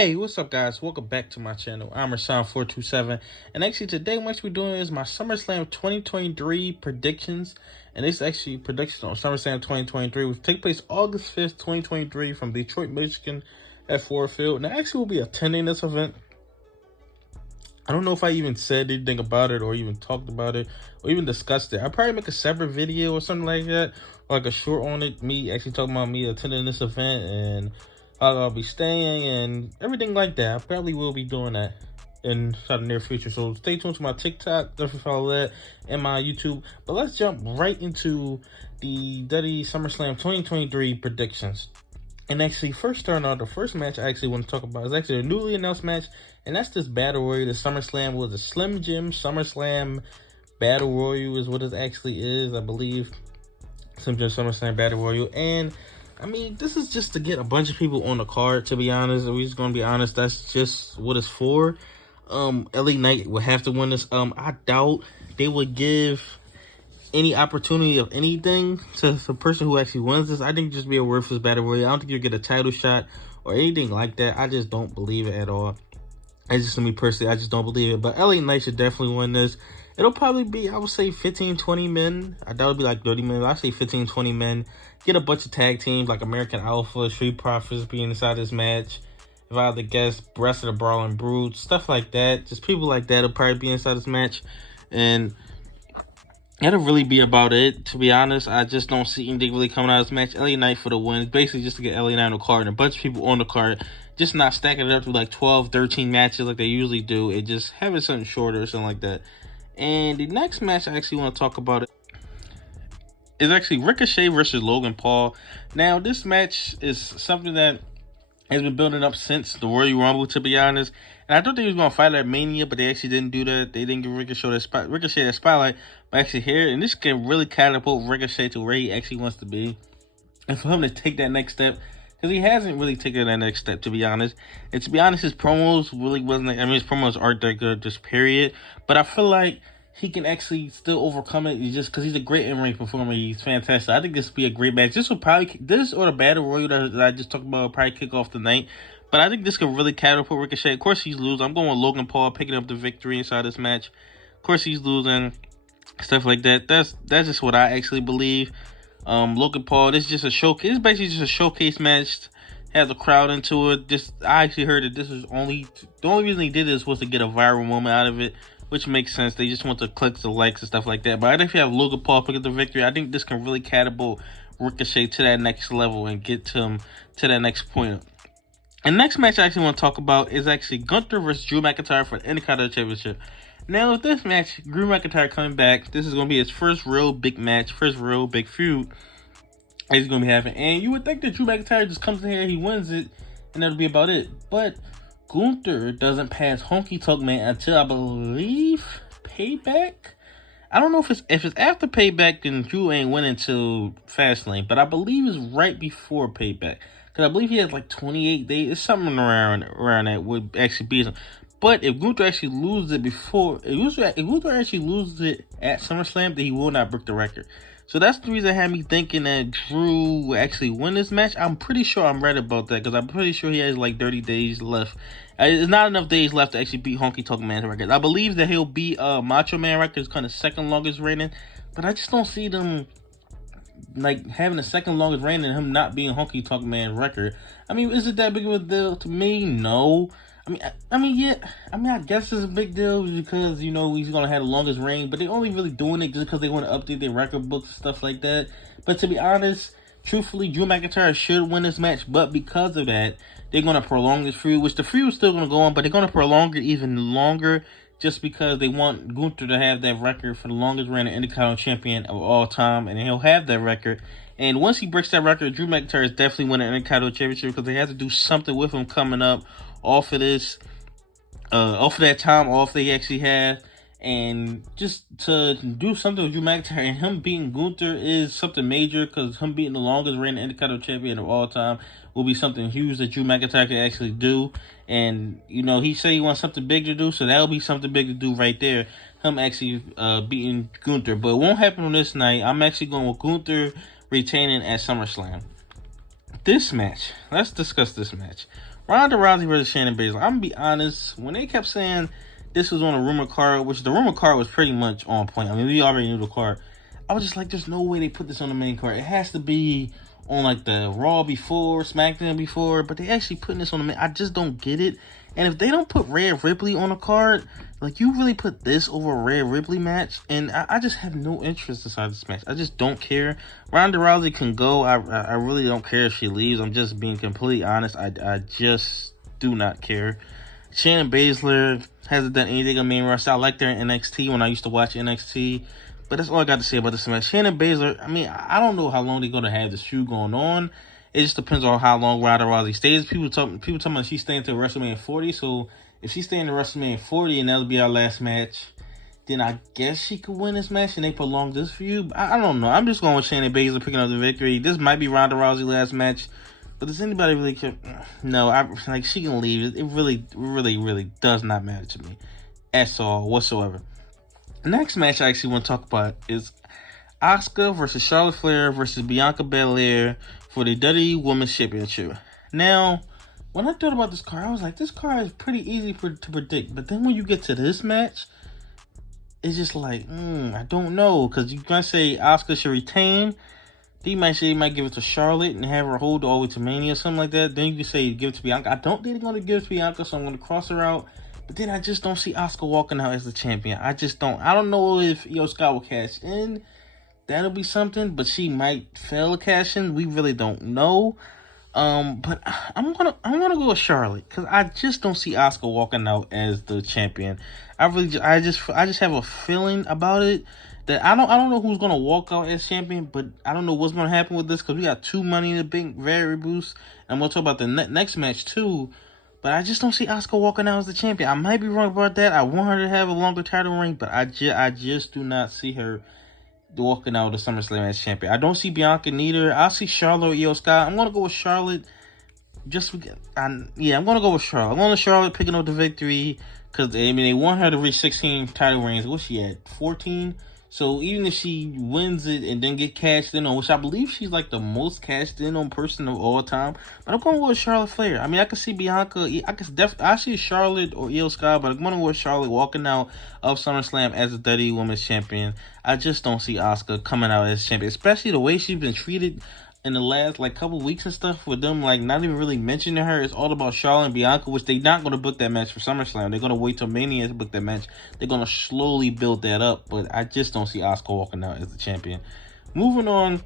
Hey, what's up, guys? Welcome back to my channel. I'm Rashawn427, and actually today what I'm actually doing is my SummerSlam 2023 predictions, and it's actually predictions on SummerSlam 2023, which take place August 5th, 2023, from Detroit, Michigan, at Ford Field. And I actually will be attending this event. I don't know if I even said anything about it, or even talked about it, or even discussed it. I'll probably make a separate video or something like that, like a short on it, me actually talking about me attending this event and how I'll be staying and everything like that. I probably will be doing that in the near future. So stay tuned to my TikTok, definitely follow that, and my YouTube. But let's jump right into the WWE Summerslam 2023 predictions. And actually, first starting out, the first match I actually want to talk about is actually a newly announced match, and that's this Battle Royal. The SummerSlam was a Slim Jim SummerSlam Battle Royal is what it actually is, I believe. Slim Jim SummerSlam Battle Royal. And I mean, this is just to get a bunch of people on the card, to be honest. We're just going to be honest. That's just what it's for. LA Knight would have to win this. I doubt they would give any opportunity of anything to the person who actually wins this. I think just be a worthless Battle Royal. I don't think you'll get a title shot or anything like that. I just don't believe it at all. It's just me personally, I just don't believe it. But LA Knight should definitely win this. It'll probably be, I would say, 15, 20 men. I doubt it'll be like 30 men. I'd say 15, 20 men. Get a bunch of tag teams like American Alpha, Street Profits being inside this match. If I had to guess, Rest of the Brawling Brutes, stuff like that. Just people like that will probably be inside this match. And that'll really be about it, to be honest. I just don't see anything really coming out of this match. LA Knight for the win. Basically just to get LA Knight on the card and a bunch of people on the card. Just not stacking it up to like 12, 13 matches like they usually do. It just having something shorter or something like that. And the next match I actually want to talk about is actually Ricochet versus Logan Paul. Now, this match is something that has been building up since the Royal Rumble, to be honest. And I thought they was going to fight at Mania, but they actually didn't do that. They didn't give Ricochet that spotlight. But actually here, and this can really catapult Ricochet to where he actually wants to be. And for him to take that next step, because he hasn't really taken that next step, to be honest. And to be honest, his promos really wasn't, his promos aren't that good, just period. But I feel like he can actually still overcome it just because he's a great in-ring performer. He's fantastic. I think this would be a great match. This or the Battle Royal that I just talked about will probably kick off the night. But I think this could really catapult Ricochet. Of course, he's losing. I'm going with Logan Paul picking up the victory inside this match. Of course, he's losing. Stuff like that. That's just what I actually believe. Logan Paul, this is just a showcase. It's basically just a showcase match. Has a crowd into it. I actually heard that this was the only reason he did this was to get a viral moment out of it, which makes sense. They just want the clicks, the likes, and stuff like that. But I think if you have Logan Paul pick up the victory, I think this can really catapult Ricochet to that next level and get him to that next point. And the next match I actually want to talk about is actually Gunther versus Drew McIntyre for the Intercontinental Championship. Now, with this match, Drew McIntyre coming back, this is going to be his first real big match, first real big feud he's going to be having. And you would think that Drew McIntyre just comes in here, he wins it, and that'll be about it. But Gunther doesn't pass Honky Tonk Man until, I believe, Payback. I don't know if it's after Payback, then Drew ain't winning until Fastlane. But I believe it's right before Payback. Because I believe he has like 28 days. It's something around that would actually be him. But if Gunther actually loses it if Gunther actually loses it at SummerSlam, then he will not break the record. So that's the reason I had me thinking that Drew will actually win this match. I'm pretty sure I'm right about that, because I'm pretty sure he has like 30 days left. There's not enough days left to actually beat Honky Tonk Man's record. I believe that he'll beat Macho Man record, is kind of second longest reigning, but I just don't see them like having the second longest reign and him not being Honky Tonk Man's record. I mean, is it that big of a deal to me? No. Yeah. I guess it's a big deal because, you know, he's going to have the longest reign. But they're only really doing it just because they want to update their record books and stuff like that. But to be honest, truthfully, Drew McIntyre should win this match. But because of that, they're going to prolong this feud, which the feud is still going to go on. But they're going to prolong it even longer just because they want Gunther to have that record for the longest reigning Intercontinental Champion of all time. And he'll have that record. And once he breaks that record, Drew McIntyre is definitely winning an Intercontinental Championship because they have to do something with him coming up off of this, off of that time off they actually have. And just to do something with Drew McIntyre and him beating Gunther is something major, because him beating the longest reigning Intercontinental Champion of all time will be something huge that Drew McIntyre can actually do. And, you know, he said he wants something big to do, so that'll be something big to do right there. Him actually beating Gunther. But it won't happen on this night. I'm actually going with Gunther retaining at SummerSlam. This match, let's discuss this match. Ronda Rousey versus Shayna Baszler. I'm gonna be honest. When they kept saying this was on a rumor card, which the rumor card was pretty much on point. I mean, we already knew the card. I was just like, there's no way they put this on the main card. It has to be on like the Raw before, SmackDown before, but they actually putting this on the main. I just don't get it. And if they don't put Rhea Ripley on a card, like, you really put this over a Rhea Ripley match, and I just have no interest inside this match. I just don't care. Ronda Rousey can go. I really don't care if she leaves. I'm just being completely honest. I just do not care. Shayna Baszler hasn't done anything on main roster. I liked her in NXT when I used to watch NXT. But that's all I got to say about this match. Shayna Baszler, I mean, I don't know how long they're going to have this feud going on. It just depends on how long Ronda Rousey stays. People talking about she's staying to WrestleMania 40. So if she's staying to WrestleMania 40 and that'll be our last match, then I guess she could win this match and they prolong this feud. I don't know. I'm just going with Shayna Baszler picking up the victory. This might be Ronda Rousey's last match. But does anybody really care? No, she can leave. It really does not matter to me at all whatsoever. The next match I actually want to talk about is Asuka versus Charlotte Flair versus Bianca Belair for the WWE Women's Championship. Now, when I thought about this card, I was like, this card is pretty easy to predict. But then when you get to this match, it's just like, I don't know. Because you're going to say Asuka should retain. Then you might say you might give it to Charlotte and have her hold all the way to Mania or something like that. Then you can say give it to Bianca. I don't think they're going to give it to Bianca, so I'm going to cross her out. But then I just don't see Asuka walking out as the champion. I just don't. I don't know if Io Scott will cash in. That'll be something. But she might fail to cash in. We really don't know. But I'm gonna go with Charlotte because I just don't see Asuka walking out as the champion. I just have a feeling about it that I don't know who's gonna walk out as champion, but I don't know what's gonna happen with this because we got 2 Money in the Bank variables, and we'll talk about the next match too. But I just don't see Asuka walking out as the champion. I might be wrong about that. I want her to have a longer title reign, but I just do not see her walking out of SummerSlam as champion. I don't see Bianca neither. I see Charlotte or Io Scott. I'm gonna go with Charlotte. I'm gonna go with Charlotte. I'm going to Charlotte picking up the victory because they want her to reach 16 title reigns. What's she at? 14. So even if she wins it and then get cashed in on, which I believe she's like the most cashed in on person of all time, but I'm going with Charlotte Flair. I mean, I can see Bianca. I see Charlotte or Io Scott, but I'm going with Charlotte walking out of SummerSlam as the WWE Women's Champion. I just don't see Asuka coming out as champion, especially the way she's been treated in the last couple weeks and stuff with them not even really mentioning her. It's all about Charlotte and Bianca, which they're not going to book that match for SummerSlam. They're going to wait till Mania to book that match. They're going to slowly build that up, but I just don't see Asuka walking out as the champion. Moving on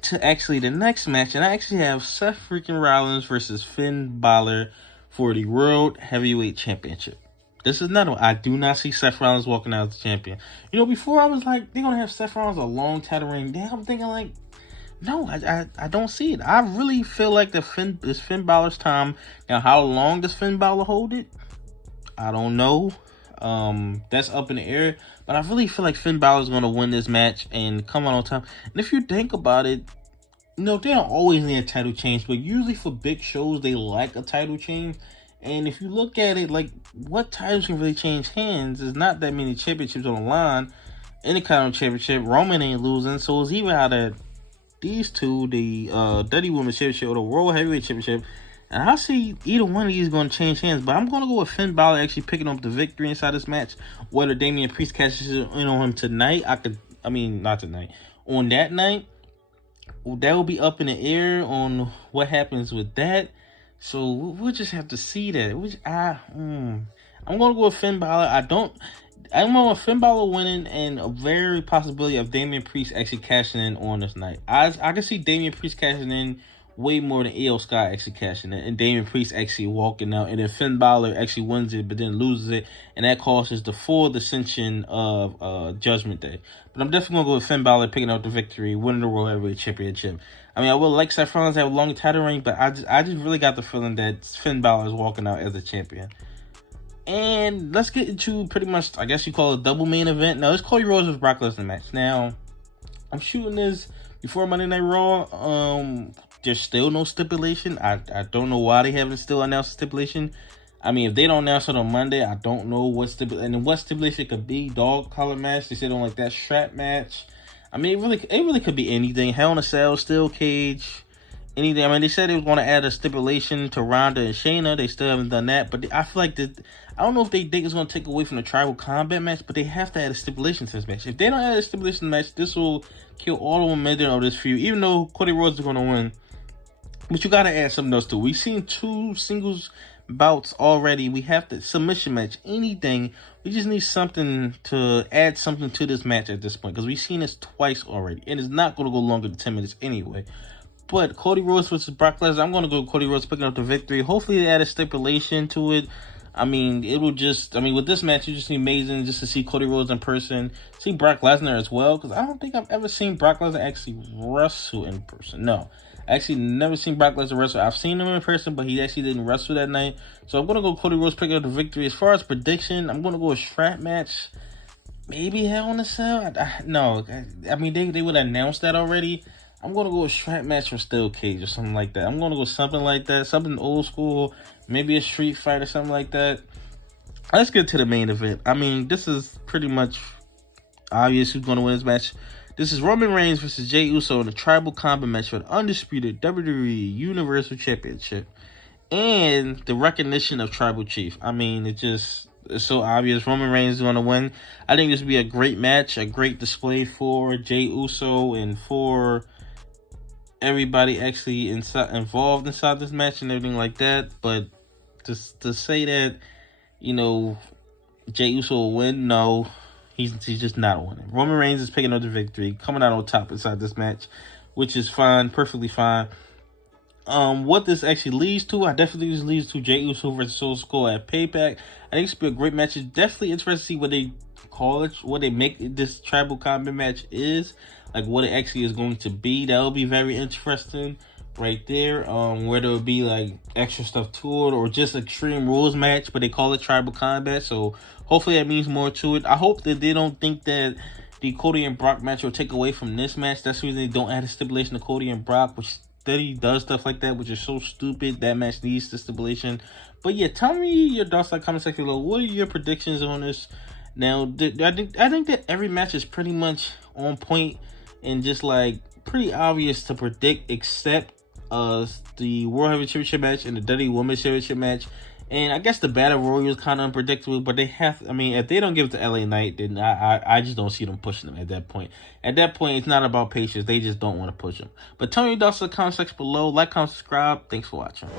to actually the next match, and I actually have Seth freaking Rollins versus Finn Balor for the World Heavyweight Championship. This is another one. I do not see Seth Rollins walking out as the champion. Before I was like, they're going to have Seth Rollins a long title reign. Then I'm thinking no, I don't see it. I really feel like it's Finn Balor's time. Now, how long does Finn Balor hold it? I don't know. That's up in the air. But I really feel like Finn Balor's going to win this match and come out on top. And if you think about it, they don't always need a title change. But usually for big shows, they like a title change. And if you look at it, what titles can really change hands? There's not that many championships on the line. Any kind of championship, Roman ain't losing. So it's either out of these two, the WWE Women's Championship or the World Heavyweight Championship, and I see either one of these going to change hands. But I'm going to go with Finn Balor actually picking up the victory inside this match. Whether Damian Priest cashes in on him tonight, not tonight. On that night, that will be up in the air on what happens with that. So we'll just have to see that. I'm going to go with Finn Balor. I'm going with Finn Balor winning and a very possibility of Damian Priest actually cashing in on this night. I can see Damian Priest cashing in way more than Io Scott actually cashing in, and Damian Priest actually walking out, and then Finn Balor actually wins it but then loses it, and that causes the full ascension of Judgment Day. But I'm definitely going to go with Finn Balor picking up the victory, winning the World Heavyweight Championship. I mean, I would like Seth Rollins to have a longer title reign, but I just really got the feeling that Finn Balor is walking out as the champion. And let's get into pretty much, I guess you call it a double main event. Now, it's Cody Rhodes versus Brock Lesnar match. Now, I'm shooting this before Monday Night Raw. There's still no stipulation. I don't know why they haven't still announced a stipulation. I mean, if they don't announce it on Monday, I don't know what stipulation it could be. Dog collar match. They said on like that strap match. I mean, it really could be anything. Hell in a Cell, steel cage. anything. I mean, they said they was going to add a stipulation to Ronda and Shayna. They still haven't done that. But I feel like that. I don't know if they think it's going to take away from the tribal combat match, but they have to add a stipulation to this match. If they don't add a stipulation match, this will kill all the momentum of this feud. Even though Cody Rhodes is going to win, but you got to add something else too. We've seen 2 singles bouts already. We have the submission match, anything. We just need something to add something to this match at this point, because we've seen this twice already, and it's not going to go longer than 10 minutes anyway. But Cody Rhodes versus Brock Lesnar, I'm going to go Cody Rhodes picking up the victory. Hopefully they add a stipulation to it. I mean, it will just, I mean, with this match, it's just amazing just to see Cody Rhodes in person, see Brock Lesnar as well, because I don't think I've ever seen Brock Lesnar actually wrestle in person. No, I actually never seen Brock Lesnar wrestle. I've seen him in person, but he actually didn't wrestle that night. So I'm going to go Cody Rhodes picking up the victory. As far as prediction, I'm going to go a strap match. Maybe Hell in a Cell? No, I mean, they would announce that already. I'm going to go a strap match from Steel Cage or something like that. I'm going to go something like that. Something old school. Maybe a street fight or something like that. Let's get to the main event. I mean, this is pretty much obvious who's going to win this match. This is Roman Reigns versus Jey Uso in a tribal combat match for the undisputed WWE Universal Championship. And the recognition of Tribal Chief. I mean, it's so obvious. Roman Reigns is going to win. I think this would be a great match. A great display for Jey Uso and for everybody actually involved inside this match and everything like that. But to say that, you know, Jey Uso will win, no, he's just not winning. Roman Reigns is picking up the victory, coming out on top inside this match, which is fine, perfectly fine. What this actually leads to, I definitely think this leads to Jey Uso versus Soul Skull at Payback. I think it's going to be a great match. It's definitely interesting to see what they call it, what they make this tribal combat match is, like what it actually is going to be. That will be very interesting right there. Where there will be like extra stuff to it, or just Extreme Rules match, but they call it tribal combat. So hopefully that means more to it. I hope that they don't think that the Cody and Brock match will take away from this match. That's the reason they don't add a stipulation to Cody and Brock, which Steady does stuff like that, which is so stupid. That match needs the stipulation. But yeah, tell me your thoughts in the comment section below. What are your predictions on this? Now, I think that every match is pretty much on point and just like pretty obvious to predict, except the World Heavyweight Championship match and the WWE Women's Championship match. And I guess the Battle Royal is kind of unpredictable, but they have, I mean, if they don't give it to LA Knight, then I just don't see them pushing them at that point. At that point, it's not about patience. They just don't want to push them. But tell me your thoughts in the comment section below. Like, comment, subscribe. Thanks for watching.